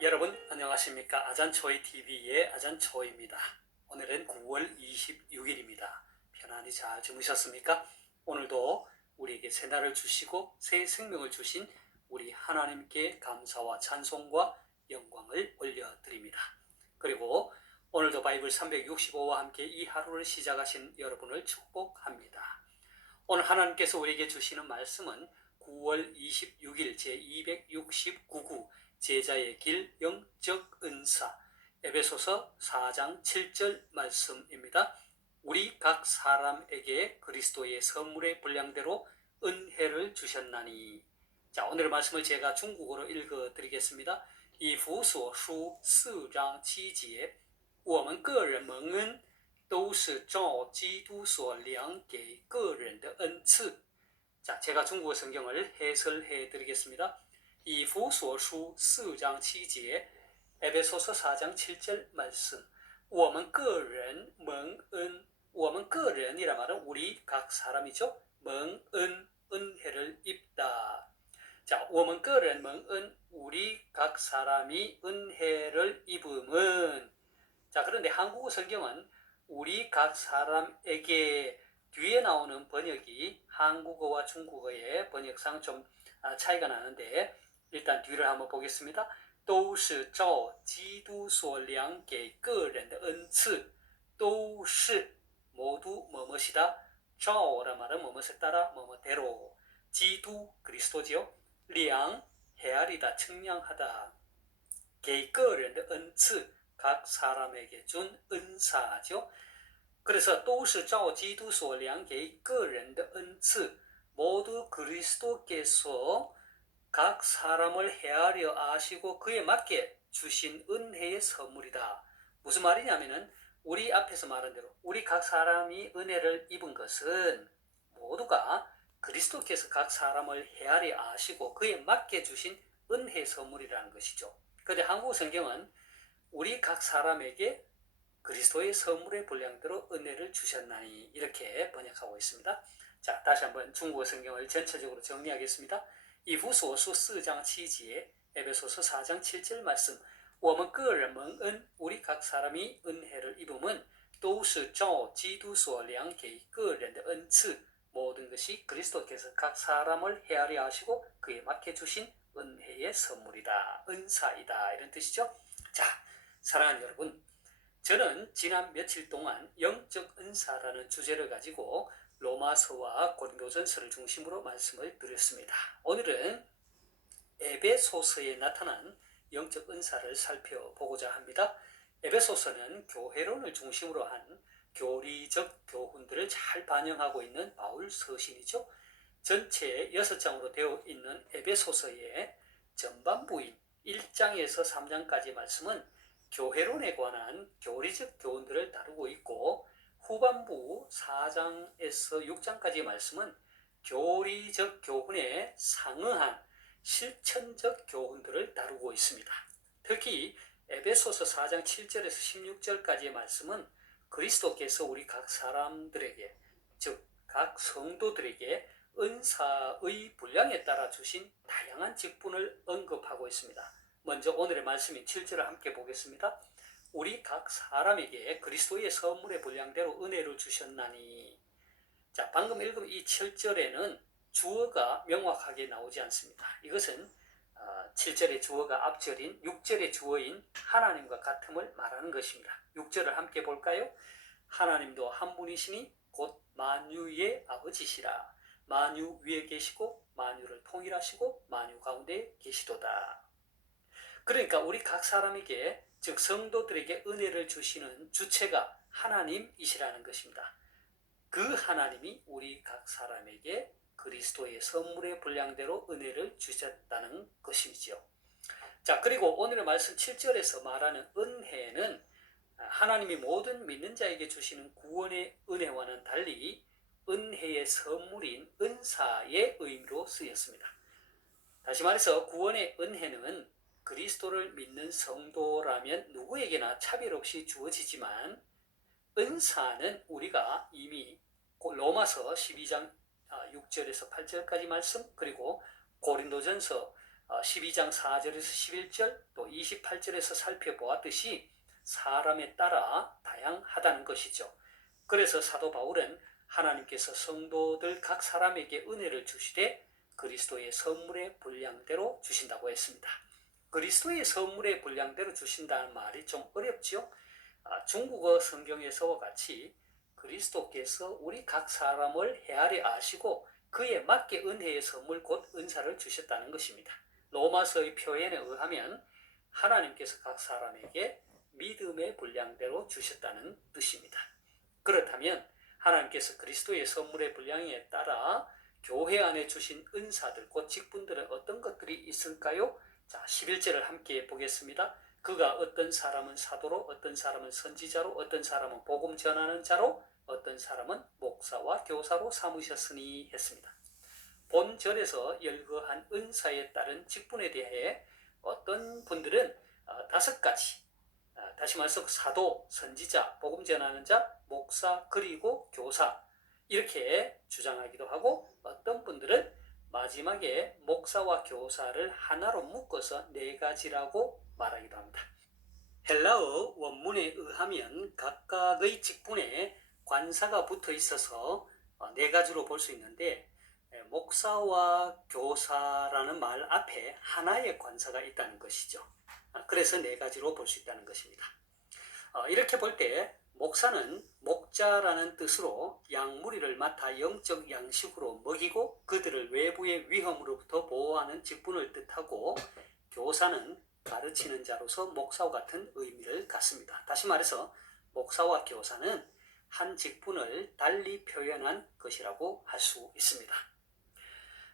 여러분 안녕하십니까? 아잔초이TV의 아잔초이입니다. 오늘은 9월 26일입니다. 편안히 잘 주무셨습니까? 오늘도 우리에게 새 날을 주시고 새 생명을 주신 우리 하나님께 감사와 찬송과 영광을 올려드립니다. 그리고 오늘도 바이블 365와 함께 이 하루를 시작하신 여러분을 축복합니다. 오늘 하나님께서 우리에게 주시는 말씀은 9월 26일 제269구 제자의 길 영적 은사 에베소서 4장 7절 말씀입니다. 우리 각 사람에게 그리스도의 선물의 분량대로 은혜를 주셨나니. 자, 오늘의 말씀을 제가 중국어로 읽어드리겠습니다. 以弗所书4章7节我们个人蒙恩都是照基督所量给个人的恩赐。 자, 제가 중국어 성경을 해설해 드리겠습니다. 以弗所书4章7节 에베소서 4장 7절 말씀. 我们个人蒙恩，我们个人이란 말은 우리 각 사람이죠. 蒙恩, 은혜를 입다. 자, 我们个人蒙恩, 우리 각 사람이 은혜를 입음은. 자, 그런데 한국어 성경은 우리 각 사람에게 뒤에 나오는 번역이 한국어와 중국어의 번역상 좀 차이가 나는데 일단 뒤를 한번 보겠습니다. 都是照基督所量给个人的恩赐都是 모두 뭐뭇이다. 照란 말은 뭐뭇에 따라 뭐뭇대로. 기도 그리스도지요. 量 헤아리다 측량하다. 给个人的恩赐 각 사람에게 준 은사죠. 그래서 都是照基督所量给个人的恩赐 모두 그리스도께서 각 사람을 헤아려 아시고 그에 맞게 주신 은혜의 선물이다. 무슨 말이냐면은 우리 앞에서 말한 대로 우리 각 사람이 은혜를 입은 것은 모두가 그리스도께서 각 사람을 헤아려 아시고 그에 맞게 주신 은혜의 선물이라는 것이죠. 그런데 한국 성경은 우리 각 사람에게 그리스도의 선물의 분량대로 은혜를 주셨나니 이렇게 번역하고 있습니다. 자, 다시 한번 중국어 성경을 전체적으로 정리하겠습니다. 以弗所书4章7节 에베소서 4장 7절 말씀. 我们个人蒙恩 우리 각 사람이 은혜를 입음은 都是照基督所量给个人的恩赐 모든 것이 그리스도께서 각 사람을 헤아려 하시고 그에 맞게 주신 은혜의 선물이다. 은사이다. 이런 뜻이죠. 자, 사랑하는 여러분, 저는 지난 며칠 동안 영적 은사라는 주제를 가지고 로마서와 고린도전서를 중심으로 말씀을 드렸습니다. 오늘은 에베소서에 나타난 영적 은사를 살펴보고자 합니다. 에베소서는 교회론을 중심으로 한 교리적 교훈들을 잘 반영하고 있는 바울 서신이죠. 전체 6장으로 되어 있는 에베소서의 전반부인 1장에서 3장까지 말씀은 교회론에 관한 교리적 교훈들을 다루고 있고 후반부 4장에서 6장까지 말씀은 교리적 교훈에 상응한 실천적 교훈들을 다루고 있습니다. 특히 에베소서 4장 7절에서 16절까지의 말씀은 그리스도께서 우리 각 사람들에게 즉 각 성도들에게 은사의 분량에 따라 주신 다양한 직분을 언급하고 있습니다. 먼저 오늘의 말씀인 7절을 함께 보겠습니다. 우리 각 사람에게 그리스도의 선물의 분량대로 은혜를 주셨나니. 자, 방금 읽은 이 7절에는 주어가 명확하게 나오지 않습니다. 이것은 7절의 주어가 앞절인 6절의 주어인 하나님과 같음을 말하는 것입니다. 6절을 함께 볼까요? 하나님도 한 분이시니 곧 만유의 아버지시라. 만유 위에 계시고 만유를 통일하시고 만유 가운데 계시도다. 그러니까 우리 각 사람에게 즉 성도들에게 은혜를 주시는 주체가 하나님이시라는 것입니다. 그 하나님이 우리 각 사람에게 그리스도의 선물의 분량대로 은혜를 주셨다는 것이죠. 자, 그리고 오늘의 말씀 7절에서 말하는 은혜는 하나님이 모든 믿는 자에게 주시는 구원의 은혜와는 달리 은혜의 선물인 은사의 의미로 쓰였습니다. 다시 말해서 구원의 은혜는 그리스도를 믿는 성도라면 누구에게나 차별 없이 주어지지만 은사는 우리가 이미 로마서 12장 6절에서 8절까지 말씀 그리고 고린도전서 12장 4절에서 11절 또 28절에서 살펴보았듯이 사람에 따라 다양하다는 것이죠. 그래서 사도 바울은 하나님께서 성도들 각 사람에게 은혜를 주시되 그리스도의 선물의 분량대로 주신다고 했습니다. 그리스도의 선물의 분량대로 주신다는 말이 좀 어렵죠. 중국어 성경에서와 같이 그리스도께서 우리 각 사람을 헤아려 아시고 그에 맞게 은혜의 선물 곧 은사를 주셨다는 것입니다. 로마서의 표현에 의하면 하나님께서 각 사람에게 믿음의 분량대로 주셨다는 뜻입니다. 그렇다면 하나님께서 그리스도의 선물의 분량에 따라 교회 안에 주신 은사들 곧 직분들은 어떤 것들이 있을까요? 자, 11절을 함께 보겠습니다. 그가 어떤 사람은 사도로, 어떤 사람은 선지자로, 어떤 사람은 복음 전하는 자로, 어떤 사람은 목사와 교사로 삼으셨으니 했습니다. 본절에서 열거한 은사에 따른 직분에 대해 어떤 분들은 5가지, 다시 말해서 사도, 선지자, 복음 전하는 자, 목사, 그리고 교사 이렇게 주장하기도 하고 어떤 분들은 마지막에 목사와 교사를 하나로 묶어서 4가지라고 말하기도 합니다. 헬라어 원문에 의하면 각각의 직분에 관사가 붙어 있어서 4가지로 볼 수 있는데 목사와 교사라는 말 앞에 하나의 관사가 있다는 것이죠. 그래서 4가지로 볼 수 있다는 것입니다. 이렇게 볼 때 목사는 목자라는 뜻으로 양무리를 맡아 영적 양식으로 먹이고 그들을 외부의 위험으로부터 보호하는 직분을 뜻하고 교사는 가르치는 자로서 목사와 같은 의미를 갖습니다. 다시 말해서 목사와 교사는 한 직분을 달리 표현한 것이라고 할 수 있습니다.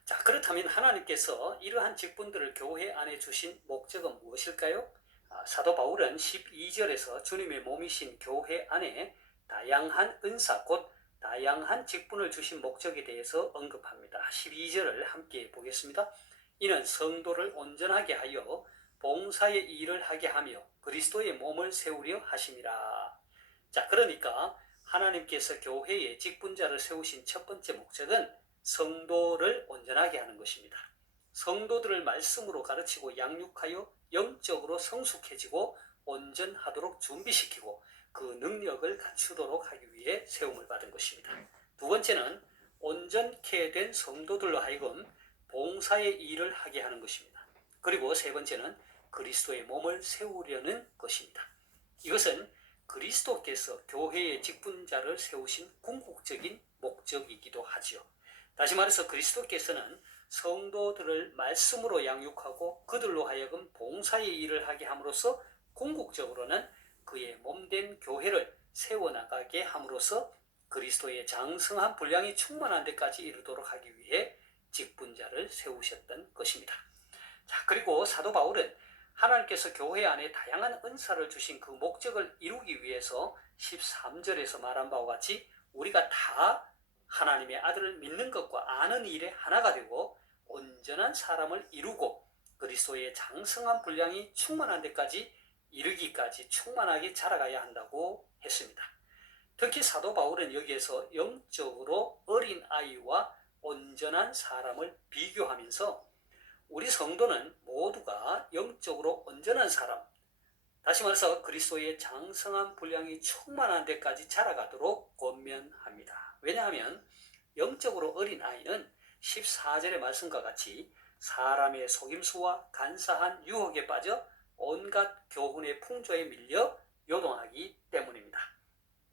자, 그렇다면 하나님께서 이러한 직분들을 교회 안에 주신 목적은 무엇일까요? 사도 바울은 12절에서 주님의 몸이신 교회 안에 다양한 은사 곧 다양한 직분을 주신 목적에 대해서 언급합니다. 12절을 함께 보겠습니다. 이는 성도를 온전하게 하여 봉사의 일을 하게 하며 그리스도의 몸을 세우려 하심이라. 자, 그러니까 하나님께서 교회에 직분자를 세우신 첫 번째 목적은 성도를 온전하게 하는 것입니다. 성도들을 말씀으로 가르치고 양육하여 영적으로 성숙해지고 온전하도록 준비시키고 그 능력을 갖추도록 하기 위해 세움을 받은 것입니다. 두 번째는 온전케 된 성도들로 하여금 봉사의 일을 하게 하는 것입니다. 그리고 세 번째는 그리스도의 몸을 세우려는 것입니다. 이것은 그리스도께서 교회의 직분자를 세우신 궁극적인 목적이기도 하지요. 다시 말해서 그리스도께서는 성도들을 말씀으로 양육하고 그들로 하여금 봉사의 일을 하게 함으로써 궁극적으로는 그의 몸된 교회를 세워나가게 함으로써 그리스도의 장성한 분량이 충만한 데까지 이르도록 하기 위해 직분자를 세우셨던 것입니다. 자, 그리고 사도 바울은 하나님께서 교회 안에 다양한 은사를 주신 그 목적을 이루기 위해서 13절에서 말한 바와 같이 우리가 다 하나님의 아들을 믿는 것과 아는 일에 하나가 되고 온전한 사람을 이루고 그리스도의 장성한 분량이 충만한 데까지 이르기까지 충만하게 자라가야 한다고 했습니다. 특히 사도 바울은 여기에서 영적으로 어린 아이와 온전한 사람을 비교하면서 우리 성도는 모두가 영적으로 온전한 사람, 다시 말해서 그리스도의 장성한 분량이 충만한 데까지 자라가도록 권면합니다. 왜냐하면 영적으로 어린 아이는 14절의 말씀과 같이 사람의 속임수와 간사한 유혹에 빠져 온갖 교훈의 풍조에 밀려 요동하기 때문입니다.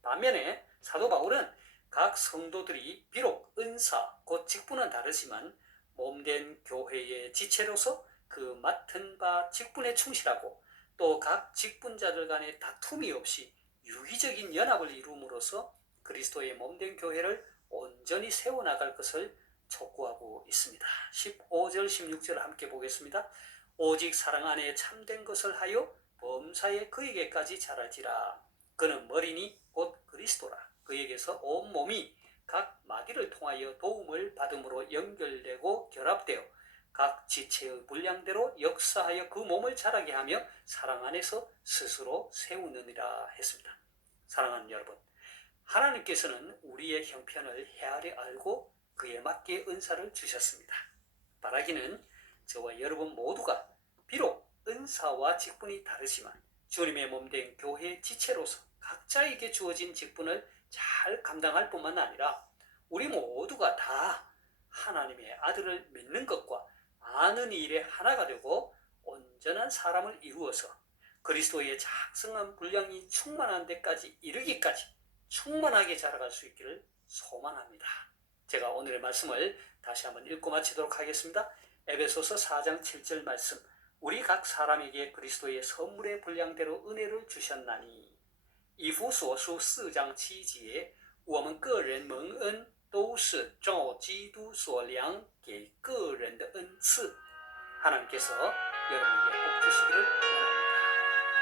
반면에 사도 바울은 각 성도들이 비록 은사, 곧 직분은 다르지만 몸된 교회의 지체로서 그 맡은 바 직분에 충실하고 또 각 직분자들 간의 다툼이 없이 유기적인 연합을 이룸으로써 그리스도의 몸된 교회를 온전히 세워나갈 것을 촉구하고 있습니다. 15절 16절 함께 보겠습니다. 오직 사랑 안에 참된 것을 하여 범사에 그에게까지 자랄지라. 그는 머리니 곧 그리스도라. 그에게서 온 몸이 각 마디를 통하여 도움을 받음으로 연결되고 결합되어 각 지체의 분량대로 역사하여 그 몸을 자라게 하며 사랑 안에서 스스로 세우느니라 했습니다. 사랑하는 여러분, 하나님께서는 우리의 형편을 헤아려 알고 그에 맞게 은사를 주셨습니다. 바라기는 저와 여러분 모두가 비록 은사와 직분이 다르지만 주님의 몸된 교회의 지체로서 각자에게 주어진 직분을 잘 감당할 뿐만 아니라 우리 모두가 다 하나님의 아들을 믿는 것과 아는 일에 하나가 되고 온전한 사람을 이루어서 그리스도의 작성한 분량이 충만한 데까지 이르기까지 충만하게 자라갈 수 있기를 소망합니다. 제가 오늘의 말씀을 다시 한번 읽고 마치도록 하겠습니다. 에베소서 4장 7절 말씀. 우리 각 사람에게 그리스도의 선물의 분량대로 은혜를 주셨나니. 以弗所书4章7节，我们个人蒙恩都是照基督所量给个人的恩赐。 하나님께서 여러분에게 복 주시기를 원합니다.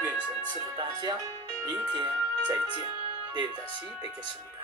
愿神赐福大家，明天再见，내일 다시 뵙겠습니다.